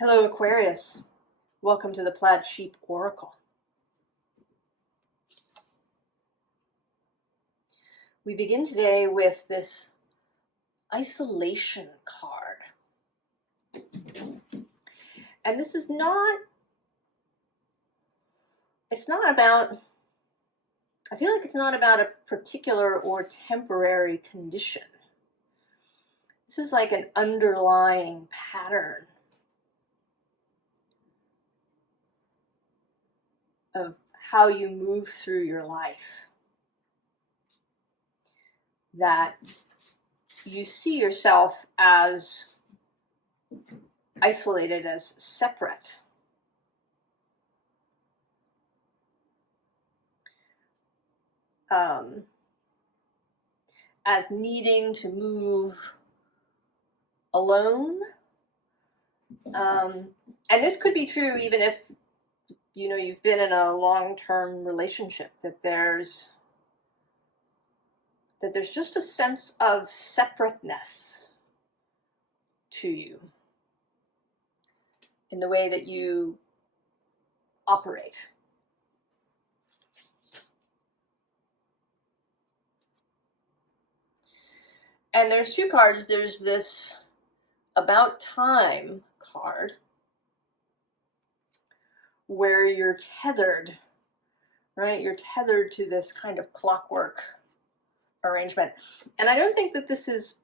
Hello, Aquarius. Welcome to the Plaid Sheep Oracle. We begin today with this isolation card. And this is it's not about, I feel like it's not about a particular or temporary condition. This is like an underlying pattern of how you move through your life, that you see yourself as isolated, as separate. As needing to move alone. And this could be true even if you've been in a long-term relationship, that there's just a sense of separateness to you in the way that you operate. And there's two cards. There's this About Time card, where you're tethered, right? You're tethered to this kind of clockwork arrangement. And I don't think that this is,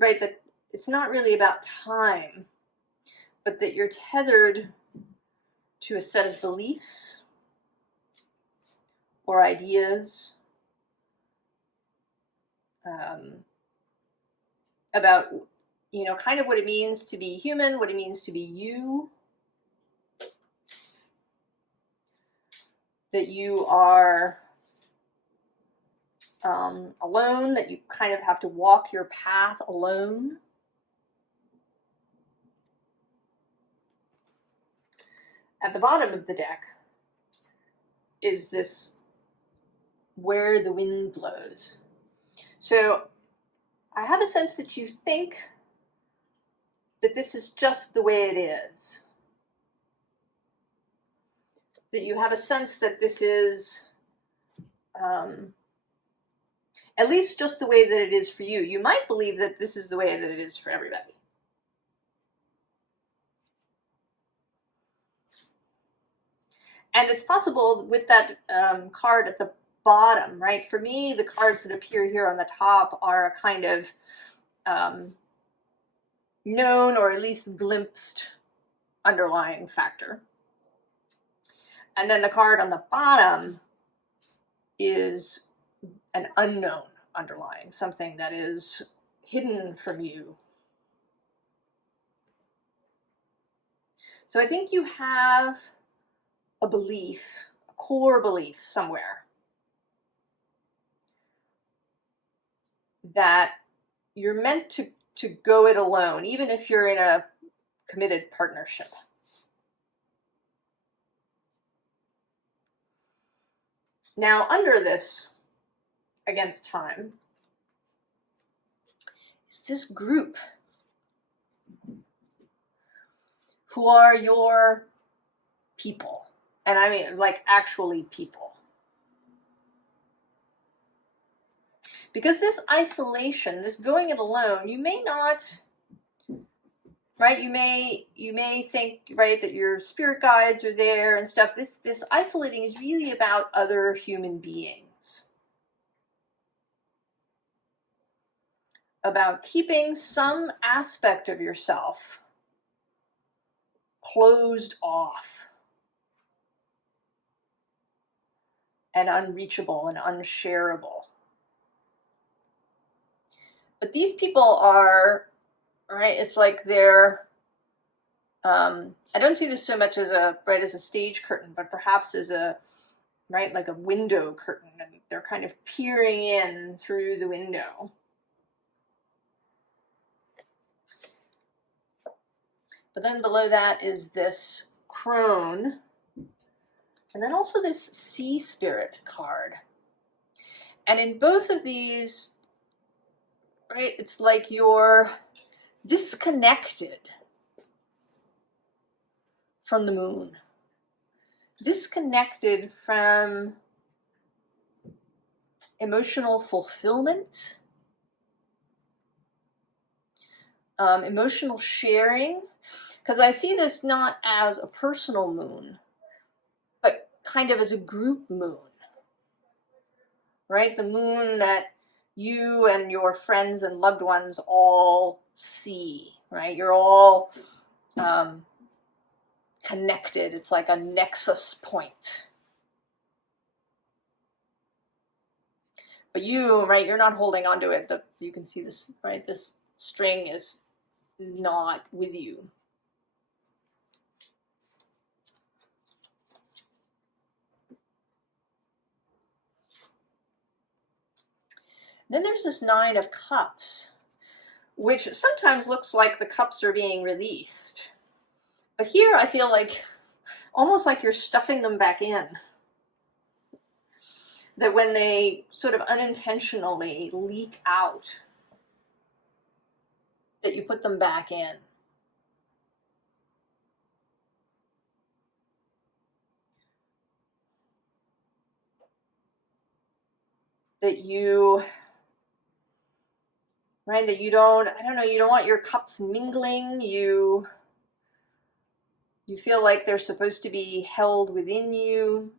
right, that it's not really about time, but that you're tethered to a set of beliefs or ideas about, kind of what it means to be human, what it means to be you. That you are alone, that you kind of have to walk your path alone. At the bottom of the deck is this Where the Wind Blows. So I have a sense that you think that this is just the way it is. That you have a sense that this is at least just the way that it is for you. You might believe that this is the way that it is for everybody. And it's possible with that card at the bottom, right? For me, the cards that appear here on the top are a kind of known or at least glimpsed underlying factor. And then the card on the bottom is an unknown underlying, something that is hidden from you. So I think you have a belief, a core belief somewhere, that you're meant to go it alone, even if you're in a committed partnership. Now, under this Against Time is this group who are your people. And I mean, like, actually people. Because this isolation, this going it alone, you may not, right? You may think, right, that your spirit guides are there and stuff. This isolating is really about other human beings. About keeping some aspect of yourself closed off and unreachable and unshareable. But these people are, right, it's like they're, I don't see this so much as a stage curtain, but perhaps as like a window curtain, and they're kind of peering in through the window. But then below that is this crone, and then also this sea spirit card. And in both of these, right, it's like you're disconnected from the moon, disconnected from emotional fulfillment, emotional sharing, because I see this not as a personal moon, but kind of as a group moon, right? The moon that you and your friends and loved ones all see, right? You're all connected. It's like a nexus point. But you, right, you're not holding onto it. You can see this, right? This string is not with you. Then there's this Nine of Cups, which sometimes looks like the cups are being released. But here I feel like, almost like you're stuffing them back in. That when they sort of unintentionally leak out, that you put them back in. That you, right, that you don't, I don't know, you don't want your cups mingling. You feel like they're supposed to be held within you.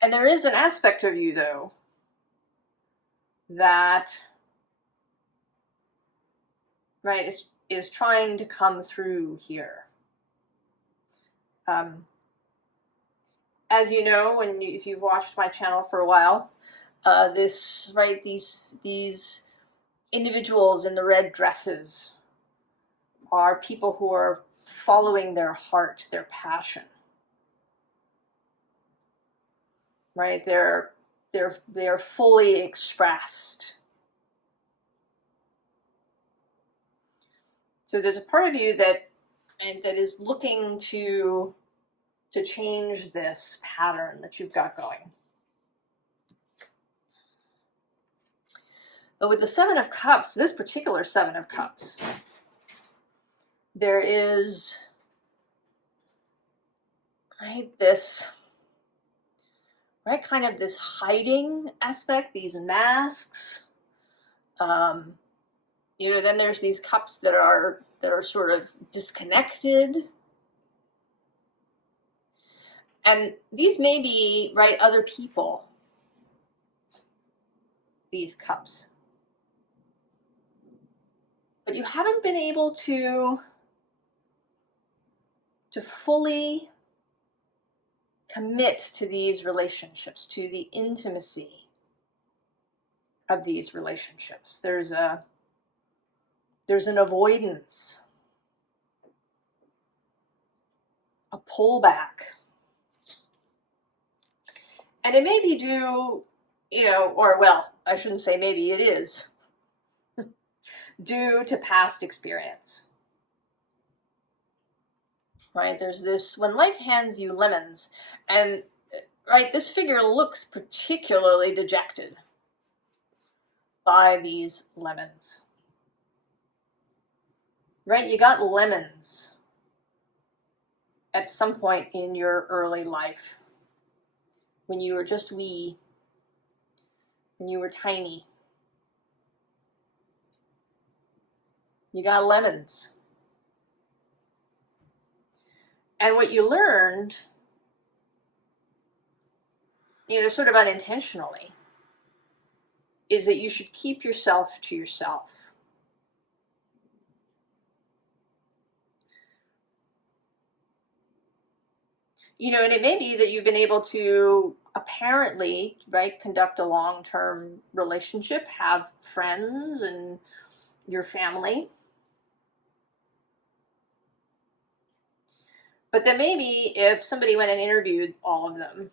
And there is an aspect of you, though, that, right, is trying to come through here. As you know, if you've watched my channel for a while, these individuals in the red dresses are people who are following their heart, their passion. Right? They're fully expressed. So there's a part of you that is looking to change this pattern that you've got going. But with the Seven of Cups, this particular Seven of Cups, there is, right, this, right, kind of this hiding aspect, these masks. You know, then there's these cups that are sort of disconnected. And these may be, right, other people, these cups. But you haven't been able to fully commit to these relationships, to the intimacy of these relationships. There's an avoidance, a pullback. And it may be due, you know, or well, I shouldn't say maybe, it is due to past experience. Right? There's this, when life hands you lemons, and right, this figure looks particularly dejected by these lemons. Right? You got lemons at some point in your early life, when you were just wee, when you were tiny. You got lemons. And what you learned, you know, sort of unintentionally, is that you should keep yourself to yourself. You know, and it may be that you've been able to apparently, right, conduct a long-term relationship, have friends and your family. But then maybe if somebody went and interviewed all of them,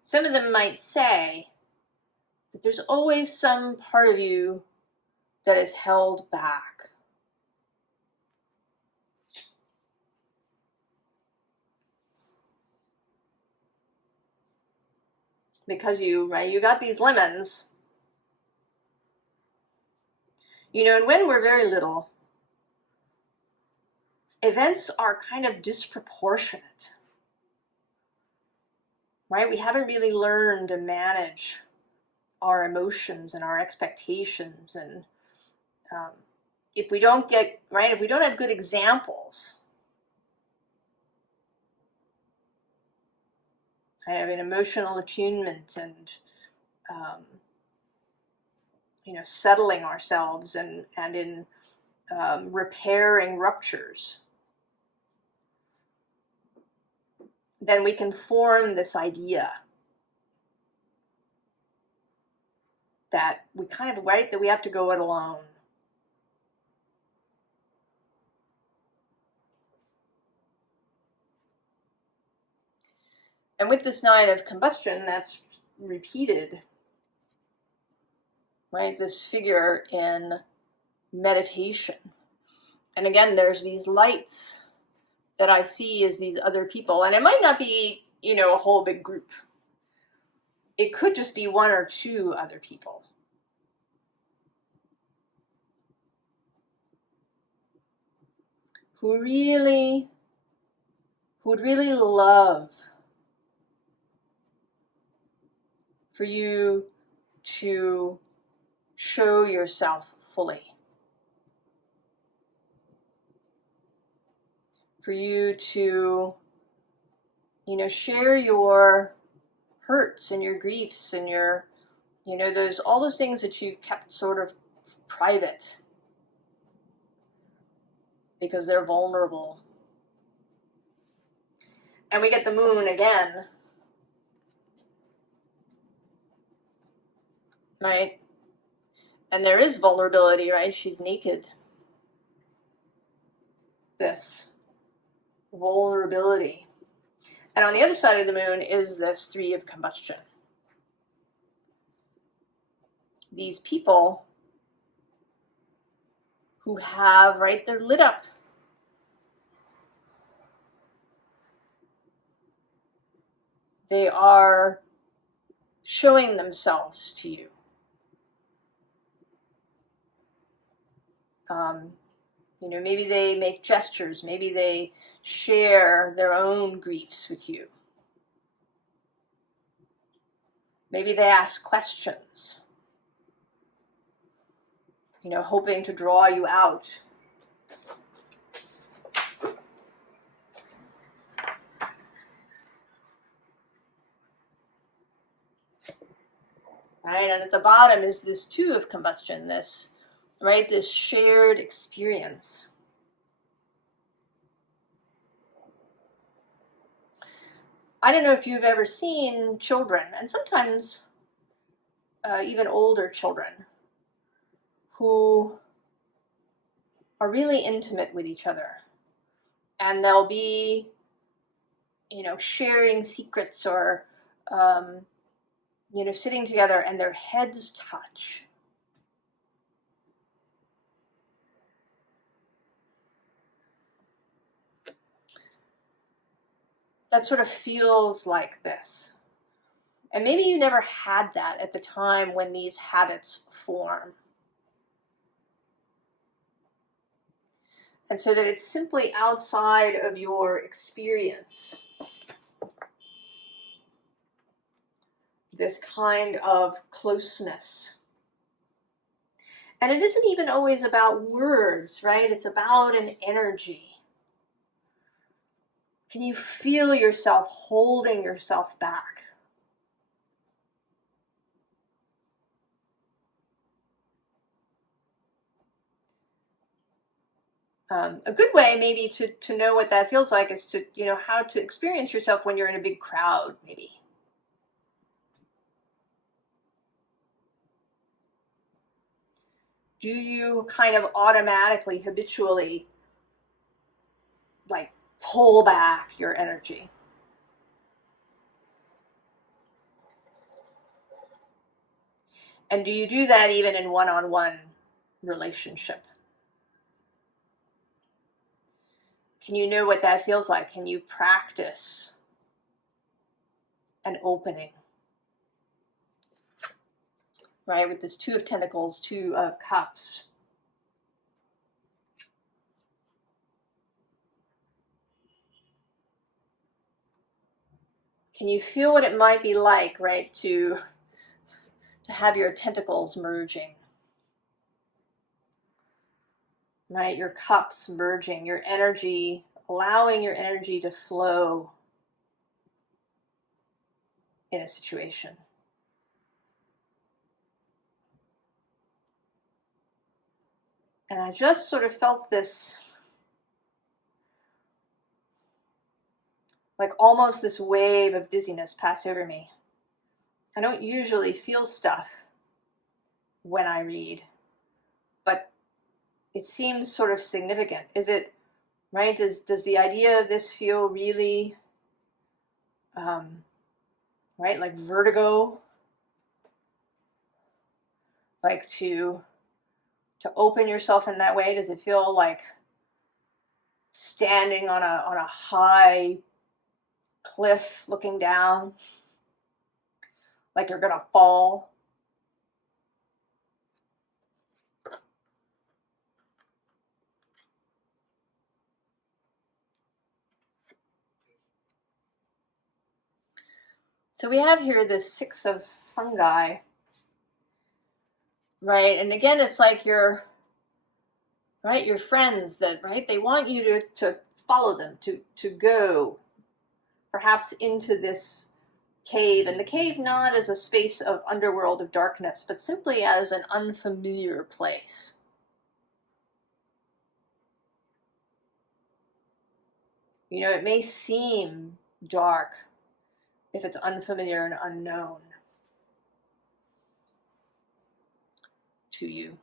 some of them might say that there's always some part of you that is held back. because you got these lemons. You know, and when we're very little, events are kind of disproportionate, right? We haven't really learned to manage our emotions and our expectations. And if we don't get, right, if we don't have good examples, kind of an emotional attunement and, you know, settling ourselves and in repairing ruptures, then we can form this idea that we kind of, right, that we have to go it alone. And with this 9 of combustion, that's repeated, right? This figure in meditation. And again, there's these lights that I see as these other people. And it might not be, you know, a whole big group. It could just be 1 or 2 other people. Who would really love for you to show yourself fully. For you to, you know, share your hurts and your griefs and your, you know, all those things that you've kept sort of private because they're vulnerable. And we get the moon again, right? And there is vulnerability, right? She's naked. This vulnerability. And on the other side of the moon is this 3 of combustion. These people who have, right, they're lit up. They are showing themselves to you. You know, maybe they make gestures, maybe they share their own griefs with you. Maybe they ask questions, you know, hoping to draw you out. Right, and at the bottom is this 2 of combustion, this, right, this shared experience. I don't know if you've ever seen children, and sometimes even older children, who are really intimate with each other. And they'll be, you know, sharing secrets or, you know, sitting together and their heads touch. That sort of feels like this. And maybe you never had that at the time when these habits form. And so that it's simply outside of your experience. This kind of closeness. And it isn't even always about words, right? It's about an energy. Can you feel yourself holding yourself back? A good way maybe to know what that feels like is to, you know, how to experience yourself when you're in a big crowd, maybe. Do you kind of automatically, habitually, like, pull back your energy? And do you do that even in one-on-one relationship? Can you know what that feels like? Can you practice an opening? right? With this Two of Pentacles, Two of Cups. Can you feel what it might be like, right, to have your tentacles merging? Right, your cups merging, your energy, allowing your energy to flow in a situation. And I just sort of felt this, like almost this wave of dizziness pass over me. I don't usually feel stuff when I read, but it seems sort of significant. Is it, right? Does the idea of this feel really, right, like vertigo? Like to open yourself in that way? Does it feel like standing on a high cliff looking down, like you're gonna fall? So we have here this Six of Fungi, right? And again, it's like your friends that, right, they want you to follow them, to go perhaps into this cave, and the cave not as a space of underworld of darkness, but simply as an unfamiliar place. You know, it may seem dark if it's unfamiliar and unknown to you.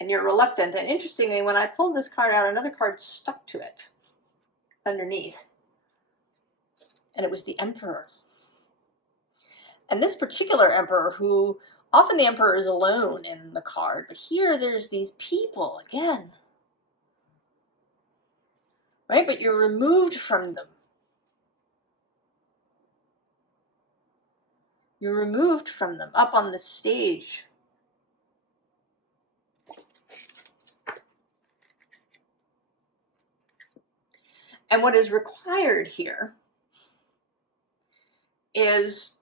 And you're reluctant. And interestingly, when I pulled this card out, another card stuck to it underneath. And it was the Emperor. And this particular Emperor, who often the Emperor is alone in the card, but here there's these people again. Right? But you're removed from them. You're removed from them up on the stage. And what is required here is,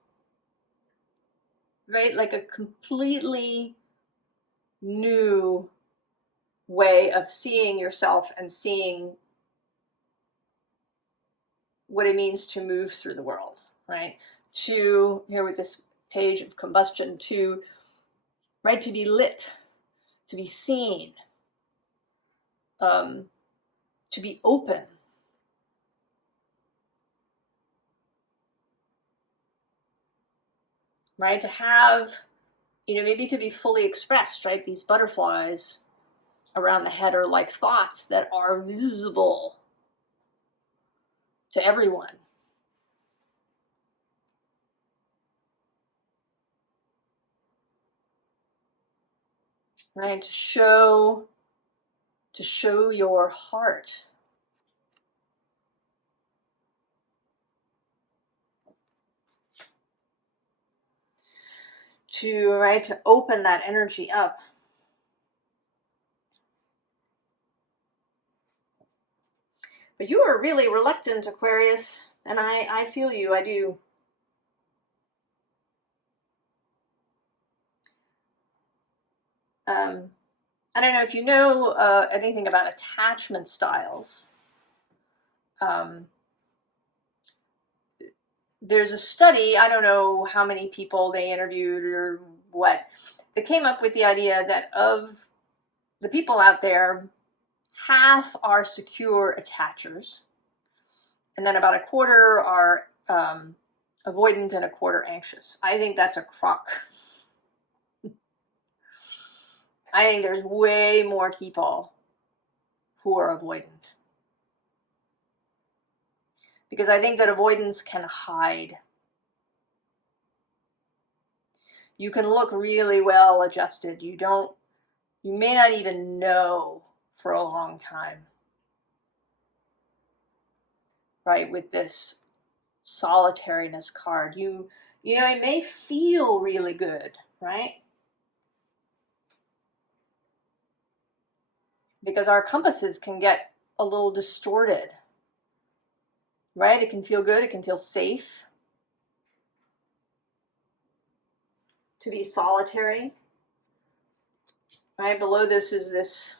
right, like a completely new way of seeing yourself and seeing what it means to move through the world, right? To, here with this page of combustion, to, right, to be lit, to be seen, to be open. Right, to have, you know, maybe to be fully expressed, right? These butterflies around the head are like thoughts that are visible to everyone. Right, to show your heart. To, right, to open that energy up. But you are really reluctant, Aquarius, and I feel you, I do. I don't know if you know anything about attachment styles. There's a study, I don't know how many people they interviewed or what, that came up with the idea that of the people out there, half are secure attachers, and then about a quarter are avoidant and a quarter anxious. I think that's a crock. I think there's way more people who are avoidant. Because I think that avoidance can hide. You can look really well adjusted. You may not even know for a long time. Right, with this solitariness card. You know, it may feel really good, right? Because our compasses can get a little distorted, right? It can feel good, it can feel safe to be solitary, right? Below this is this,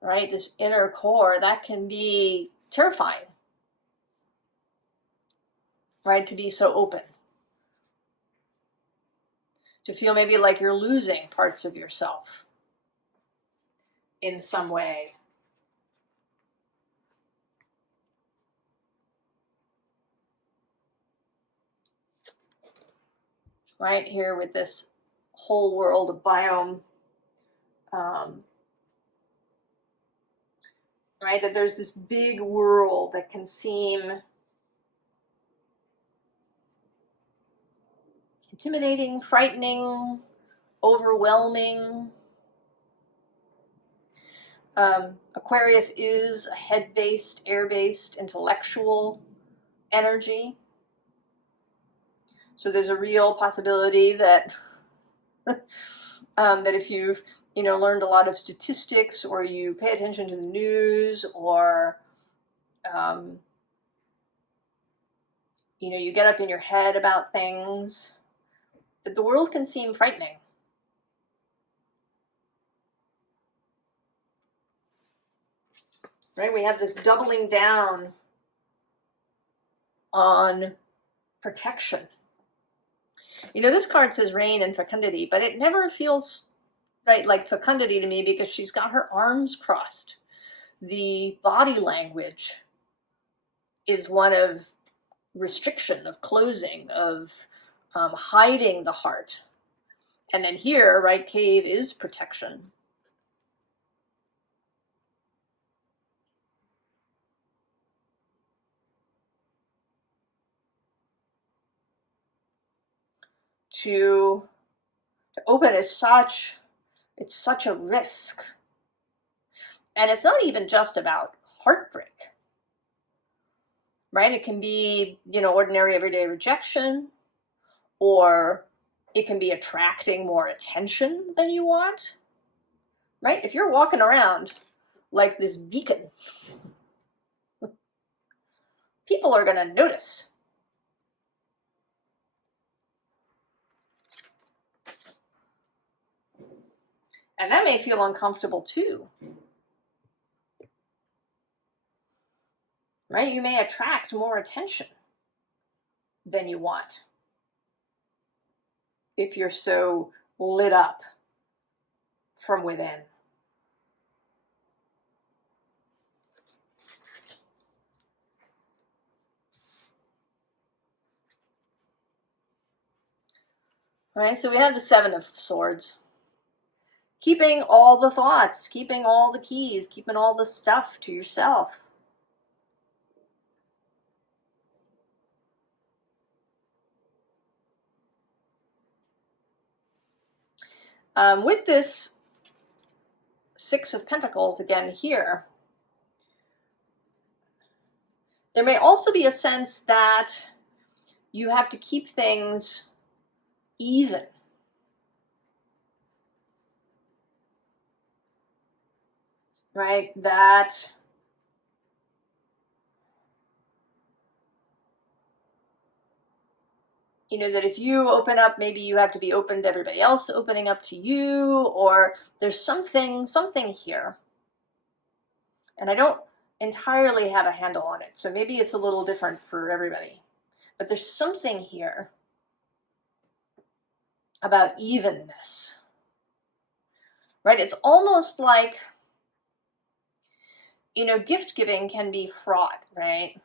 right, this inner core that can be terrifying, right? To be so open, to feel maybe like you're losing parts of yourself in some way. Right here with this whole world of biome, right, that there's this big world that can seem intimidating, frightening, overwhelming. Aquarius is a head-based, air-based, intellectual energy. So there's a real possibility that that if you've learned a lot of statistics, or you pay attention to the news, or you get up in your head about things, that the world can seem frightening. Right? We have this doubling down on protection. This card says rain and fecundity, but it never feels right like fecundity to me, because she's got her arms crossed. The body language is one of restriction, of closing, of hiding the heart. And then here, right, cave is protection. To open is such a risk. And it's not even just about heartbreak, right? It can be, ordinary everyday rejection, or it can be attracting more attention than you want, right? If you're walking around like this beacon, people are going to notice. And that may feel uncomfortable too, right? You may attract more attention than you want if you're so lit up from within. Right, so we have the Seven of Swords. Keeping all the thoughts, keeping all the keys, keeping all the stuff to yourself. With this Six of Pentacles again here, there may also be a sense that you have to keep things even. Right? That that if you open up, maybe you have to be open to everybody else opening up to you, or there's something here. And I don't entirely have a handle on it, so maybe it's a little different for everybody. But there's something here about evenness. Right? It's almost like, gift giving can be fraught, right?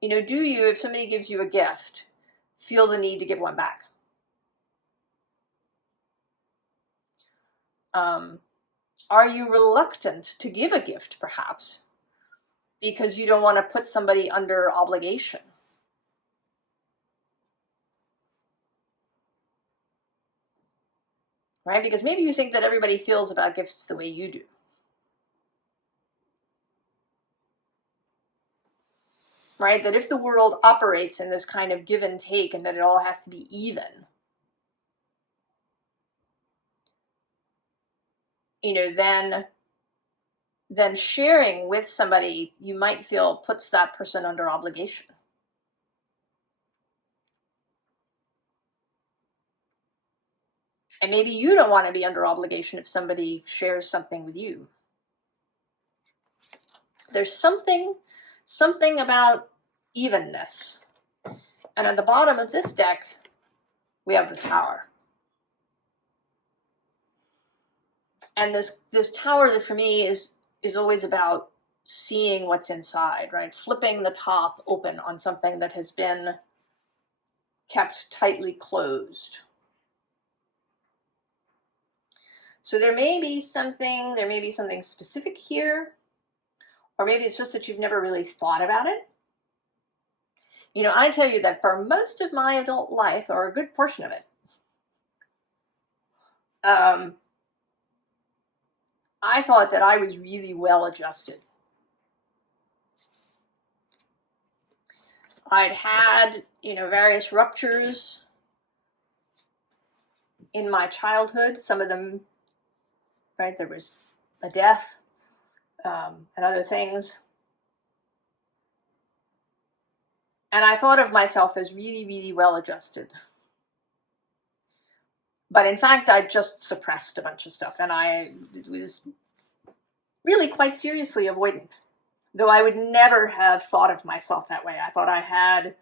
Do you, if somebody gives you a gift, feel the need to give one back? Are you reluctant to give a gift, perhaps, because you don't want to put somebody under obligation? Right? Because maybe you think that everybody feels about gifts the way you do. right? That if the world operates in this kind of give and take and that it all has to be even, you know, then sharing with somebody you might feel puts that person under obligation. And maybe you don't want to be under obligation if somebody shares something with you. There's something about evenness. And at the bottom of this deck, we have the Tower. And this Tower that for me is always about seeing what's inside, right? Flipping the top open on something that has been kept tightly closed. So there may be something specific here, or maybe it's just that you've never really thought about it. You know, I tell you that for most of my adult life, or a good portion of it, I thought that I was really well adjusted. I'd had, you know, various ruptures in my childhood. Some of them, right, there was a death and other things. And I thought of myself as really, really well adjusted. But in fact, I just suppressed a bunch of stuff, and I was really quite seriously avoidant. Though I would never have thought of myself that way. I thought I had,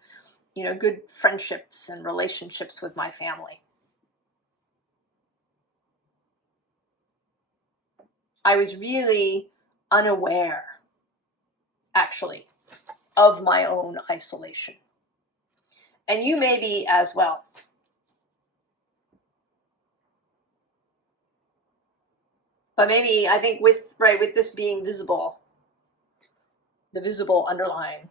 you know, good friendships and relationships with my family. I was really unaware, actually, of my own isolation. And you may be as well. But maybe, I think with this being visible, the visible underlying,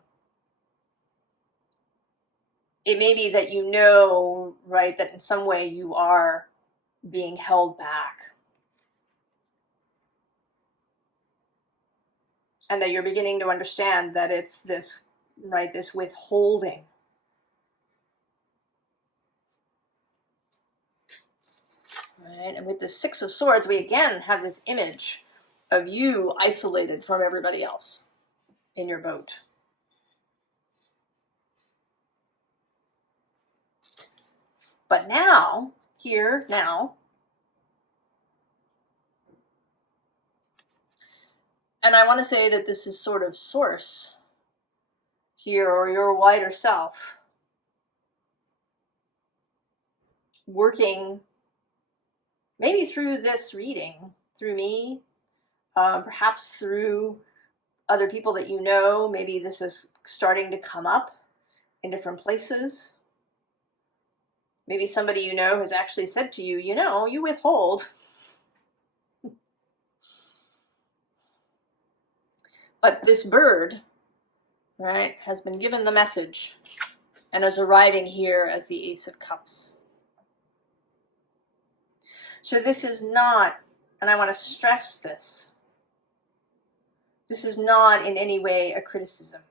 it may be that you know, right, that in some way you are being held back. And that you're beginning to understand that it's this, right, this withholding. Right? And with the Six of Swords, we again have this image of you isolated from everybody else in your boat. But now, and I want to say that this is sort of source here, or your wider self, working maybe through this reading, through me, perhaps through other people that you know. Maybe this is starting to come up in different places. Maybe somebody you know has actually said to you, you know, you withhold. But this bird, right, has been given the message and is arriving here as the Ace of Cups. So this is not, and I want to stress this, this is not in any way a criticism.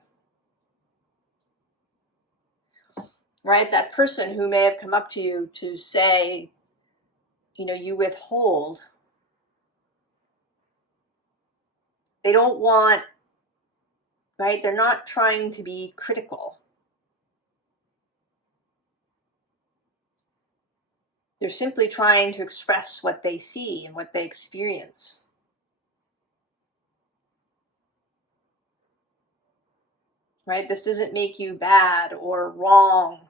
Right? That person who may have come up to you to say, you know, you withhold, they don't want, right? They're not trying to be critical. They're simply trying to express what they see and what they experience. Right? This doesn't make you bad or wrong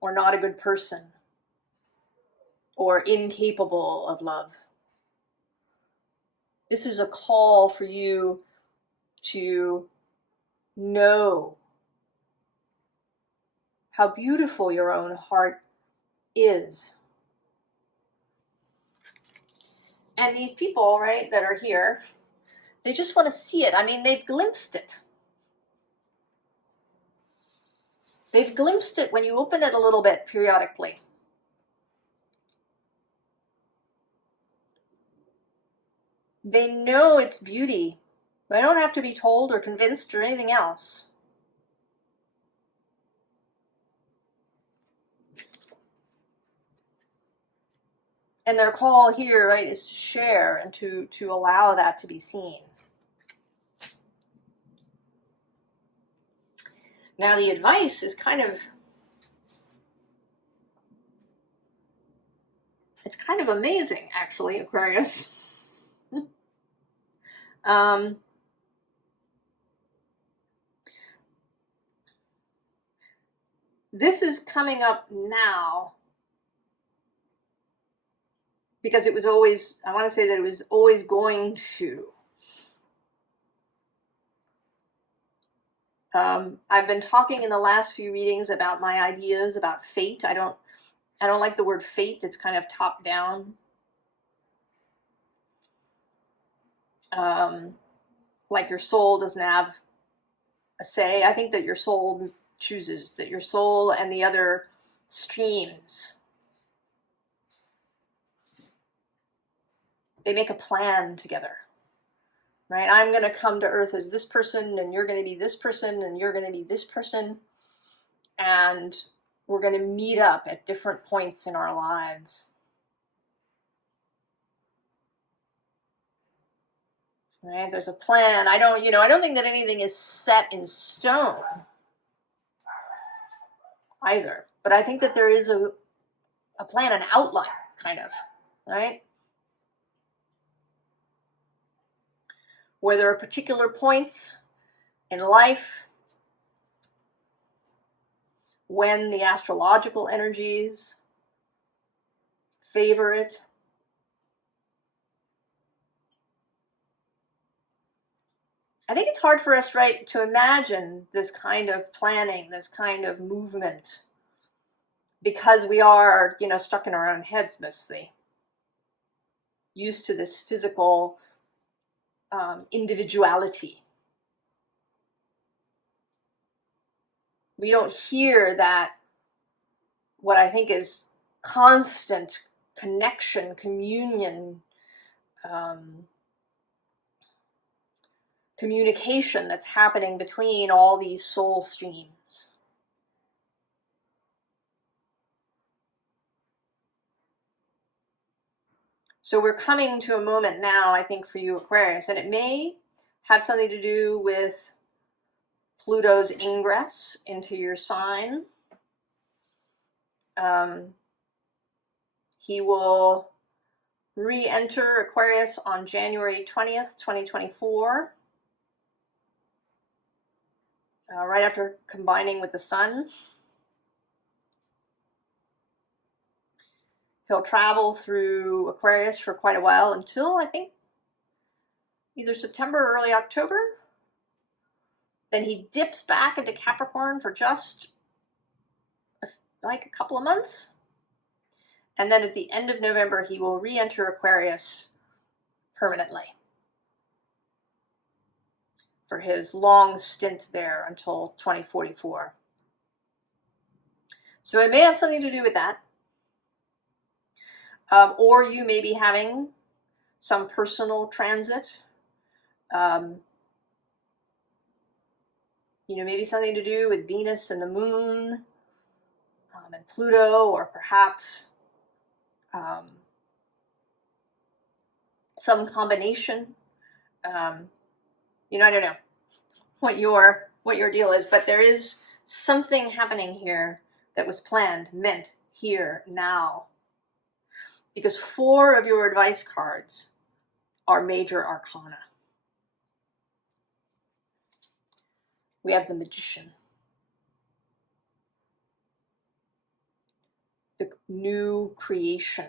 or not a good person or incapable of love. This is a call for you to know how beautiful your own heart is. And these people, right, that are here, they just want to see it. I mean, they've glimpsed it. They've glimpsed it when you open it a little bit periodically. They know its beauty I don't have to be told or convinced or anything else. And their call here, right, is to share and to allow that to be seen. Now the advice is it's kind of amazing, actually, Aquarius. This is coming up now because it was always, I want to say that it was always going to. I've been talking in the last few readings about my ideas about fate. I don't like the word fate. It's kind of top down. Like your soul doesn't have a say. I think that your soul chooses, that your soul and the other streams, they make a plan together, right? I'm going to come to Earth as this person, and you're going to be this person, and you're going to be this person, and we're going to meet up at different points in our lives. Right? There's a plan. I don't think that anything is set in stone either, but I think that there is a plan, an outline, kind of, right? Where there are particular points in life when the astrological energies favor it. I think it's hard for us, right, to imagine this kind of planning, this kind of movement, because we are, stuck in our own heads mostly, used to this physical individuality. We don't hear that, what I think is constant connection, communion, communication that's happening between all these soul streams. So we're coming to a moment now, I think, for you, Aquarius, and it may have something to do with Pluto's ingress into your sign. He will re-enter Aquarius on January 20th, 2024, right after combining with the Sun. He'll travel through Aquarius for quite a while until, I think, either September or early October. Then he dips back into Capricorn for just like a couple of months. And then at the end of November, he will re-enter Aquarius permanently for his long stint there until 2044. So it may have something to do with that. Or you may be having some personal transit. Maybe something to do with Venus and the Moon and Pluto, or perhaps some combination. I don't know what your deal is, but there is something happening here that was planned, meant here, now. Because 4 of your advice cards are major arcana. We have the Magician, the new creation.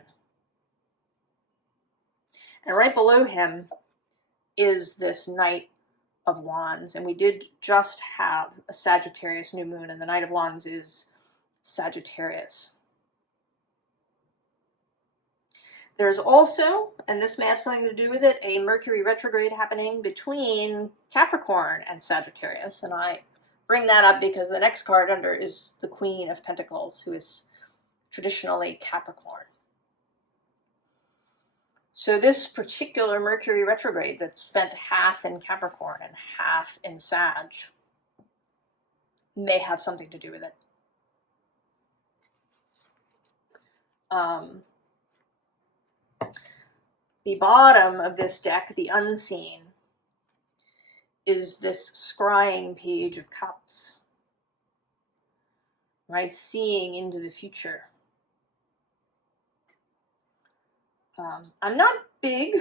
And right below him is this Knight of Wands. And we did just have a Sagittarius new moon, and the Knight of Wands is Sagittarius. There's also, and this may have something to do with it, a Mercury retrograde happening between Capricorn and Sagittarius. And I bring that up because the next card under is the Queen of Pentacles, who is traditionally Capricorn. So this particular Mercury retrograde that's spent half in Capricorn and half in Sag may have something to do with it. The bottom of this deck, the unseen, is this scrying Page of Cups, right? Seeing into the future. I'm not big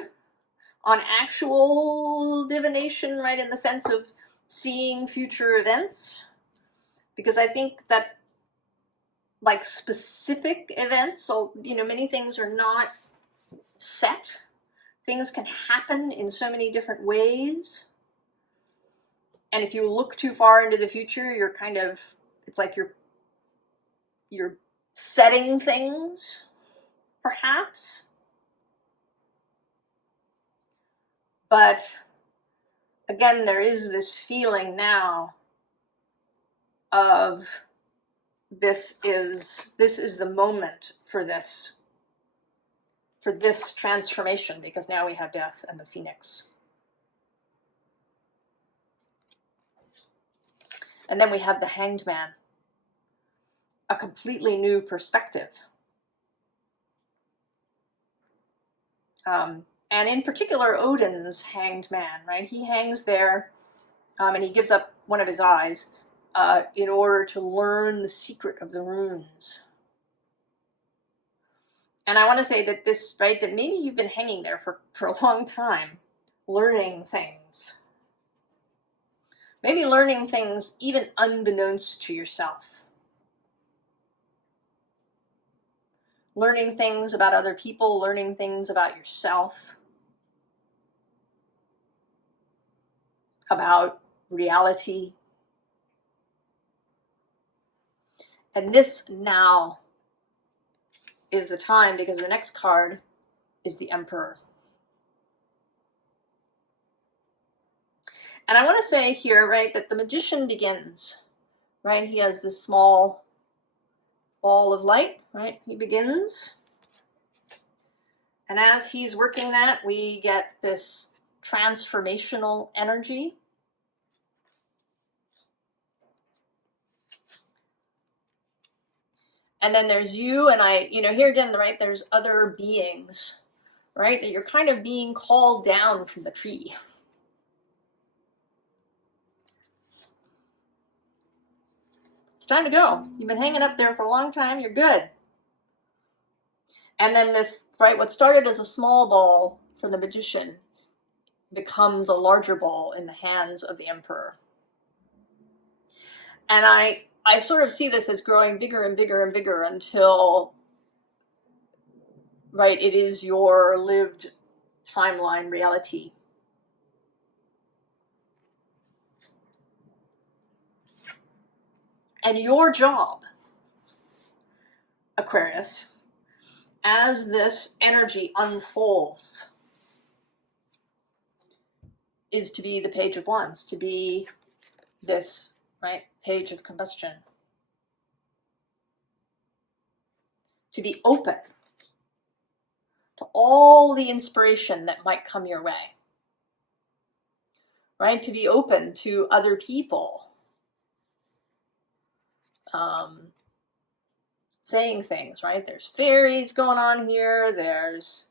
on actual divination, right, in the sense of seeing future events, because I think that, like, specific events, so, you know, many things are not set. Things can happen in so many different ways. And if you look too far into the future, you're kind of, it's like you're setting things, perhaps. But again, there is this feeling now of this is the moment for this transformation, because now we have Death and the Phoenix. And then we have the Hanged Man, a completely new perspective. And in particular, Odin's Hanged Man, right? He hangs there, and he gives up one of his eyes in order to learn the secret of the runes. And I want to say that this, right, that maybe you've been hanging there for a long time, learning things. Maybe learning things even unbeknownst to yourself. Learning things about other people, learning things about yourself, about reality. And this now is the time, because the next card is the Emperor. And I want to say here, right, that the Magician begins, right? He has this small ball of light, right? He begins. And as he's working that, we get this transformational energy. And then there's you and I, you know, here again, right, there's other beings, right, that you're kind of being called down from the tree. It's time to go. You've been hanging up there for a long time. You're good. And then this, right, what started as a small ball for the Magician becomes a larger ball in the hands of the Emperor. And I sort of see this as growing bigger and bigger and bigger until, right, it is your lived timeline reality. And your job, Aquarius, as this energy unfolds, is to be the Page of Wands, to be this, right, Page of Combustion. To be open to all the inspiration that might come your way. Right? To be open to other people. Saying things, right? There's fairies going on here. There's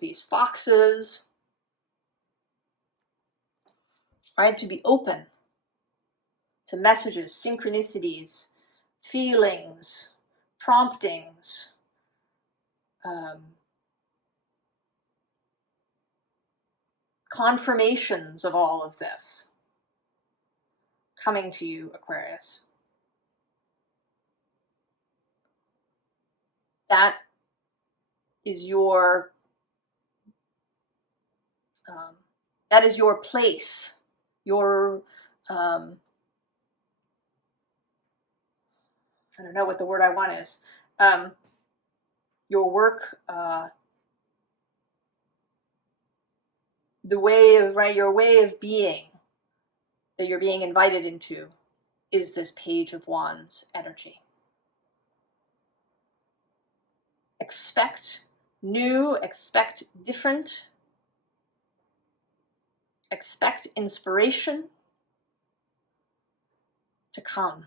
these foxes. Right? To be open to messages, synchronicities, feelings, promptings, confirmations of all of this coming to you, Aquarius. That is your place, your I don't know what the word I want is. Your work, your way of being that you're being invited into is this Page of Wands energy. Expect new, expect different, expect inspiration to come.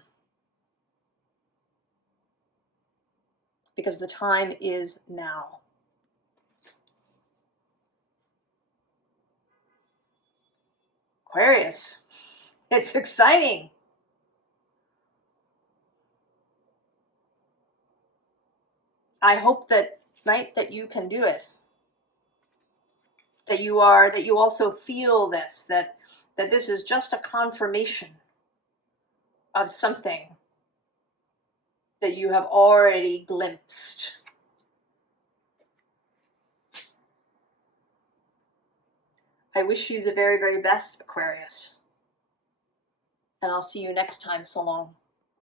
Because the time is now. Aquarius, it's exciting. I hope that, right, that you can do it. That you also feel this, that this is just a confirmation of something that you have already glimpsed. I wish you the very, very best, Aquarius. And I'll see you next time. So long.